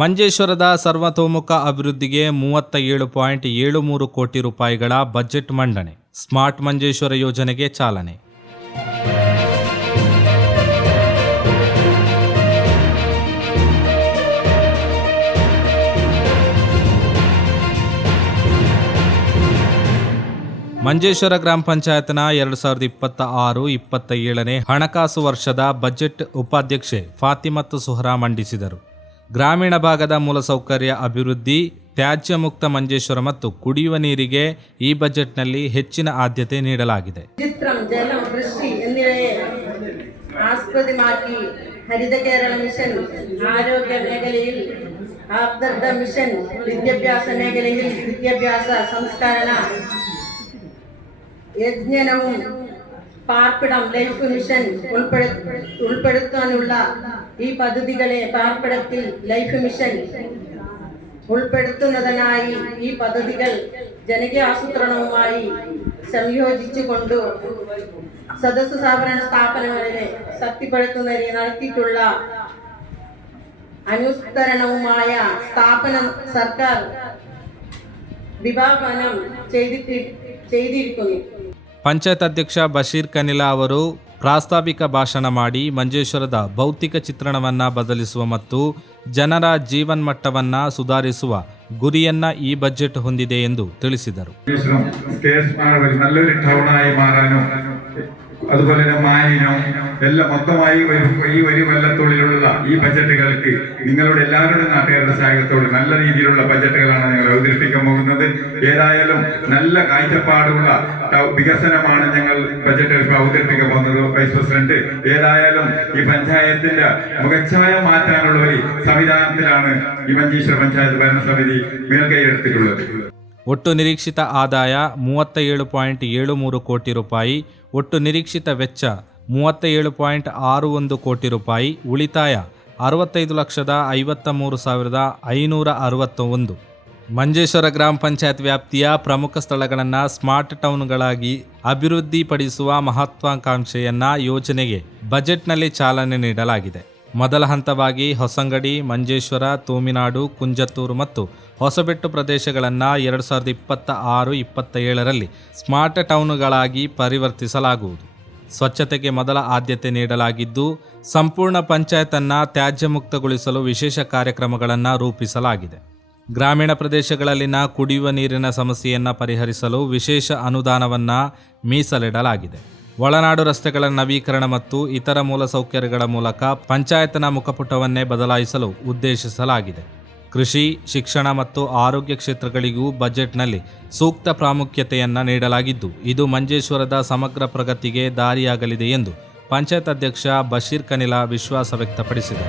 ಮಂಜೇಶ್ವರದ ಸರ್ವತೋಮುಖ ಅಭಿವೃದ್ಧಿಗೆ 37.73 ಕೋಟಿ ರೂಪಾಯಿಗಳ ಬಜೆಟ್ ಮಂಡನೆ. ಸ್ಮಾರ್ಟ್ ಮಂಜೇಶ್ವರ ಯೋಜನೆಗೆ ಚಾಲನೆ. ಮಂಜೇಶ್ವರ ಗ್ರಾಮ ಪಂಚಾಯತ್ನ 2026-27ನೇ ಹಣಕಾಸು ವರ್ಷದ ಬಜೆಟ್ ಉಪಾಧ್ಯಕ್ಷೆ ಫಾತಿಮತ್ ಸುಹ್ರಾ ಮಂಡಿಸಿದರು. ಗ್ರಾಮೀಣ ಭಾಗದ ಮೂಲಸೌಕರ್ಯ ಅಭಿವೃದ್ಧಿ, ತ್ಯಾಜ್ಯ ಮುಕ್ತ ಮಂಜೇಶ್ವರ ಮತ್ತು ಕುಡಿಯುವ ನೀರಿಗೆ ಈ ಬಜೆಟ್ನಲ್ಲಿ ಹೆಚ್ಚಿನ ಆದ್ಯತೆ ನೀಡಲಾಗಿದೆ. ಜಲ, ಕೃಷಿ എന്നിവയെ ആസ്പദമാക്കി ഹരിത കേരള മിഷൻ, ആരോഗ്യ മേഖലയിൽ ആർദ്രത മിഷൻ, വിദ്യാഭ്യാസ മേഖലയിൽ വിദ്യാഭ്യാസ സംസ്കരണ യജ്ഞനവും പാർപ്പിടം ലൈഫ് മിഷൻ ഉൾപ്പെടുത്താനുള്ള ഈ പദ്ധതികളെ പാർപ്പിടത്തിൽ ലൈഫ് മിഷൻ ഉൾപ്പെടുത്തുന്നതിനായി ഈ പദ്ധതികൾ ജനകീയ ആസൂത്രണവുമായി സംയോജിച്ചുകൊണ്ട് സദസ്യ സ്ഥാപനങ്ങളിലെ ശക്തിപ്പെടുത്തുന്നതിന് നടത്തിയിട്ടുള്ള അനുസ്തരണവുമായ സ്ഥാപനം സർക്കാർ വിഭാവനം ചെയ്തിരിക്കുന്നു. ಪಂಚಾಯತ್ ಅಧ್ಯಕ್ಷ ಬಶೀರ್ ಕನಿಲಾ ಅವರು ಪ್ರಾಸ್ತಾವಿಕ ಭಾಷಣ ಮಾಡಿ ಮಂಜೇಶ್ವರದ ಭೌತಿಕ ಚಿತ್ರಣವನ್ನು ಬದಲಿಸುವ ಮತ್ತು ಜನರ ಜೀವನ್ಮಟ್ಟವನ್ನು ಸುಧಾರಿಸುವ ಗುರಿಯನ್ನ ಈ ಬಜೆಟ್ ಹೊಂದಿದೆ ಎಂದು ತಿಳಿಸಿದರು. അതുപോലെ തന്നെ മാലിന്യം എല്ലാം മൊത്തമായി ഈ ഒരു കൊല്ലത്തുള്ളിലുള്ള ഈ ബജറ്റുകൾക്ക് നിങ്ങളുടെ എല്ലാവരുടെ നാട്ടുകാരുടെ സഹായത്തോടെ നല്ല രീതിയിലുള്ള ബജറ്റുകളാണ് ഞങ്ങൾ അവതരിപ്പിക്കാൻ പോകുന്നത്. ഏതായാലും നല്ല കാഴ്ചപ്പാടുള്ള വികസനമാണ് ഞങ്ങൾ ബജറ്റ് അവതരിപ്പിക്കാൻ പോകുന്നത്. വൈസ് പ്രസിഡന്റ്, ഏതായാലും ഈ പഞ്ചായത്തിന്റെ മുഖച്ഛായ മാറ്റാനുള്ള ഒരു സംവിധാനത്തിലാണ് ഈ മഞ്ചേശ്വര പഞ്ചായത്ത് ഭരണസമിതി മേൽക്കൈ എടുത്തിട്ടുള്ളത്. ಒಟ್ಟು ನಿರೀಕ್ಷಿತ ಆದಾಯ 37.73 ಕೋಟಿ ರೂಪಾಯಿ, ಒಟ್ಟು ನಿರೀಕ್ಷಿತ ವೆಚ್ಚ 37.61 ಕೋಟಿ ರೂಪಾಯಿ, ಉಳಿತಾಯ 65,53,561. ಮಂಜೇಶ್ವರ ಗ್ರಾಮ ಪಂಚಾಯತ್ ವ್ಯಾಪ್ತಿಯ ಪ್ರಮುಖ ಸ್ಥಳಗಳನ್ನು ಸ್ಮಾರ್ಟ್ ಟೌನ್ಗಳಾಗಿ ಅಭಿವೃದ್ಧಿಪಡಿಸುವ ಮಹತ್ವಾಕಾಂಕ್ಷೆಯನ್ನ ಯೋಜನೆಗೆ ಬಜೆಟ್ನಲ್ಲಿ ಚಾಲನೆ ನೀಡಲಾಗಿದೆ. ಮೊದಲ ಹಂತವಾಗಿ ಹೊಸಂಗಡಿ, ಮಂಜೇಶ್ವರ, ತೂಮಿನಾಡು, ಕುಂಜತ್ತೂರು ಮತ್ತು ಹೊಸಬೆಟ್ಟು ಪ್ರದೇಶಗಳನ್ನು 2026-27ರಲ್ಲಿ ಸ್ಮಾರ್ಟ್ ಟೌನ್ಗಳಾಗಿ ಪರಿವರ್ತಿಸಲಾಗುವುದು. ಸ್ವಚ್ಛತೆಗೆ ಮೊದಲ ಆದ್ಯತೆ ನೀಡಲಾಗಿದ್ದು, ಸಂಪೂರ್ಣ ಪಂಚಾಯತನ್ನು ತ್ಯಾಜ್ಯ ಮುಕ್ತಗೊಳಿಸಲು ವಿಶೇಷ ಕಾರ್ಯಕ್ರಮಗಳನ್ನು ರೂಪಿಸಲಾಗಿದೆ. ಗ್ರಾಮೀಣ ಪ್ರದೇಶಗಳಲ್ಲಿನ ಕುಡಿಯುವ ನೀರಿನ ಸಮಸ್ಯೆಯನ್ನು ಪರಿಹರಿಸಲು ವಿಶೇಷ ಅನುದಾನವನ್ನು ಮೀಸಲಿಡಲಾಗಿದೆ. ಒಳನಾಡು ರಸ್ತೆಗಳ ನವೀಕರಣ ಮತ್ತು ಇತರ ಮೂಲಸೌಕರ್ಯಗಳ ಮೂಲಕ ಪಂಚಾಯತ್ನ ಮುಖಪುಟವನ್ನೇ ಬದಲಾಯಿಸಲು ಉದ್ದೇಶಿಸಲಾಗಿದೆ. ಕೃಷಿ, ಶಿಕ್ಷಣ ಮತ್ತು ಆರೋಗ್ಯ ಕ್ಷೇತ್ರಗಳಿಗೂ ಬಜೆಟ್ನಲ್ಲಿ ಸೂಕ್ತ ಪ್ರಾಮುಖ್ಯತೆಯನ್ನು ನೀಡಲಾಗಿದ್ದು, ಇದು ಮಂಜೇಶ್ವರದ ಸಮಗ್ರ ಪ್ರಗತಿಗೆ ದಾರಿಯಾಗಲಿದೆ ಎಂದು ಪಂಚಾಯತ್ ಅಧ್ಯಕ್ಷ ಬಶೀರ್ ಕನಿಲಾ ವಿಶ್ವಾಸ ವ್ಯಕ್ತಪಡಿಸಿದರು.